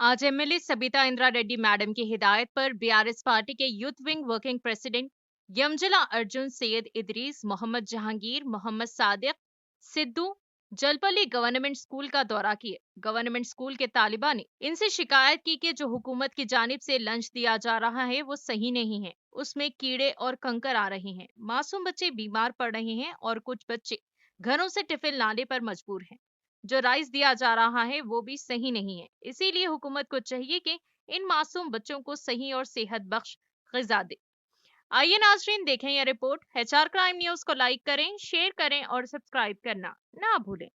आज MLA Sabitha Indra Reddy madam की हिदायत पर बीआरएस पार्टी के youth wing working president Yamjala Arjun, Syed Idris, Mohammed Jahangir, Mohammed Sadiq, Siddhu Jalpally government school का दौरा किए। गवर्नमेंट स्कूल के तालिबा ने इनसे शिकायत की कि जो हुकूमत की जानिब से लंच दिया जा रहा है वो सही नहीं है, उसमें कीड़े और कंकर आ रहे हैं, मासूम बच्चे बीमार पड़ रहे हैं और कुछ बच्चे घरों से टिफिन लाने पर मजबूर हैं। जो राइस दिया जा रहा है वो भी सही नहीं है। इसीलिए हुकूमत को चाहिए कि इन मासूम बच्चों को सही और सेहत बख्श ग़िज़ा दे। आइए नाज़रीन, देखें यह रिपोर्ट। एचआर क्राइम न्यूज़ को लाइक करें, शेयर करें और सब्सक्राइब करना ना भूलें।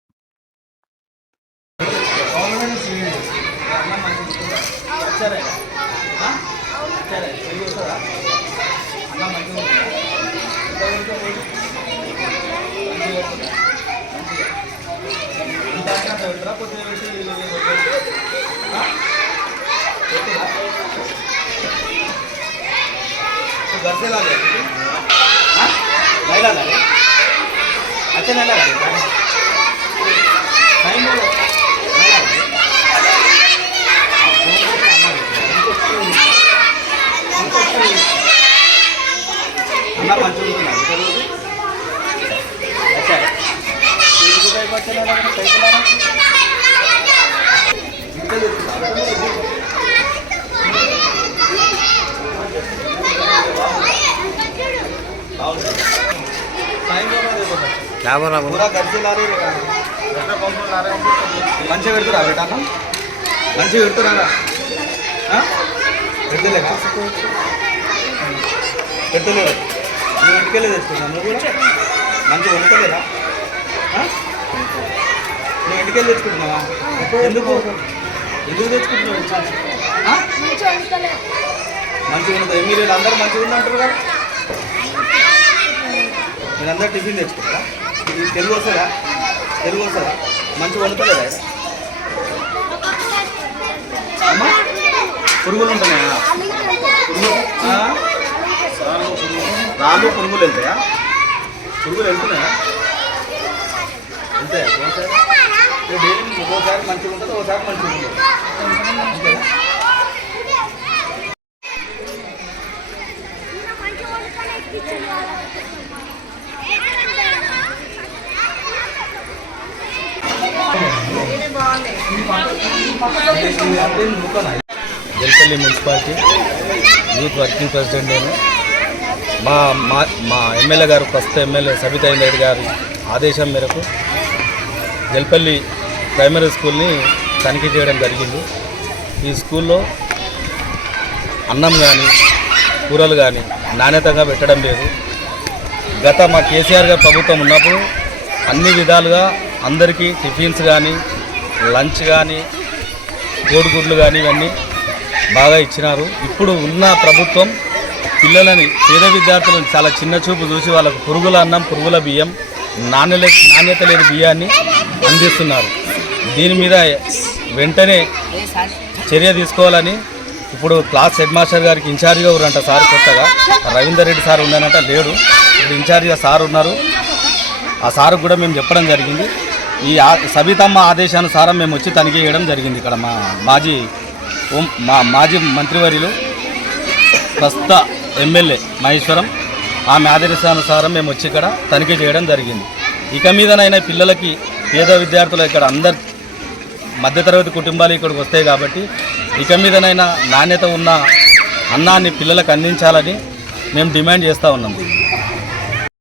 घर से ला ले नहीं ला ले अच्छा नहीं लगा टाइम नहीं लगा अच्छा है क्या बोला पूरा घर से ला रहे మంచిగా పెడుతురా బేటా మంచిగా పెడుతురా పెడతలేదా పెడతలేవు నువ్వు ఇంటికెళ్ళి తెచ్చుకున్నావు నువ్వు కూడా మంచిగా వండుతలేదా నువ్వు ఇంటికెళ్ళి తెచ్చుకుంటున్నావా ఎందుకు ఎందుకు తెచ్చుకుంటున్నావు మంచిగా ఉంటుంది మీరు వీళ్ళందరూ మంచిగా ఉందంటారు కదా మీరందరూ టిఫిన్ తెచ్చుకుంటారా తెలుగు వస్తుందా తెలుగు వస్తుందా మంచిగా వండుతలేదా అమ్మా పురుగులు ఉంటున్నాయా రాళ్ళు పురుగులు వెళ్తాయా పురుగులు వెళ్తున్నాయా వెళ్తాయా ఒక్కోసారి మంచిగా ఉంటుంది ఒకసారి మంచిగా ఉంటుంది Jalpally municipality youth working president నేను మా ఎమ్మెల్యే గారు ప్రస్తుత ఎమ్మెల్యే సబితా ఇంద్రా రెడ్డి గారి ఆదేశం మేరకు జల్పల్లి ప్రైమరీ స్కూల్ని తనిఖీ చేయడం జరిగింది. ఈ స్కూల్లో అన్నం కానీ కూరలు కానీ నాణ్యతగా పెట్టడం లేదు. గత మా కేసీఆర్ గారు ప్రభుత్వం ఉన్నప్పుడు అన్ని విధాలుగా అందరికీ టిఫిన్స్ కానీ లంచ్ కానీ కోడిగుడ్లు కానీ ఇవన్నీ బాగా ఇచ్చినారు. ఇప్పుడు ఉన్న ప్రభుత్వం పిల్లలని పేద విద్యార్థులను చాలా చిన్న చూపు చూసి వాళ్ళకు పురుగుల అన్నం పురుగుల బియ్యం నాణ్యత లేని బియ్యాన్ని అందిస్తున్నారు. దీని మీద వెంటనే చర్య తీసుకోవాలని ఇప్పుడు క్లాస్ హెడ్ మాస్టర్ గారికి ఇన్ఛార్జిగా ఉన్నారంట సార్, కొత్తగా రవీందర్ రెడ్డి సార్ ఉన్నానంట, లేడు. ఇప్పుడు ఇన్ఛార్జిగా సార్ ఉన్నారు. ఆ సార్ కూడా మేము చెప్పడం జరిగింది. ఈ సబితమ్మ ఆదేశానుసారం మేము వచ్చి తనిఖీ చేయడం జరిగింది. ఇక్కడ మా మాజీ మంత్రివర్యులు ప్రస్తుత ఎమ్మెల్యే మహేశ్వరం ఆమె ఆదేశానుసారం మేము వచ్చి ఇక్కడ తనిఖీ చేయడం జరిగింది. ఇక మీదనైనా పిల్లలకి పేద విద్యార్థులు ఇక్కడ అందరు మధ్యతరగతి కుటుంబాలు ఇక్కడికి వస్తాయి కాబట్టి ఇక మీదనైనా నాణ్యత ఉన్న అన్నాన్ని పిల్లలకు అందించాలని మేము డిమాండ్ చేస్తూ ఉన్నాము.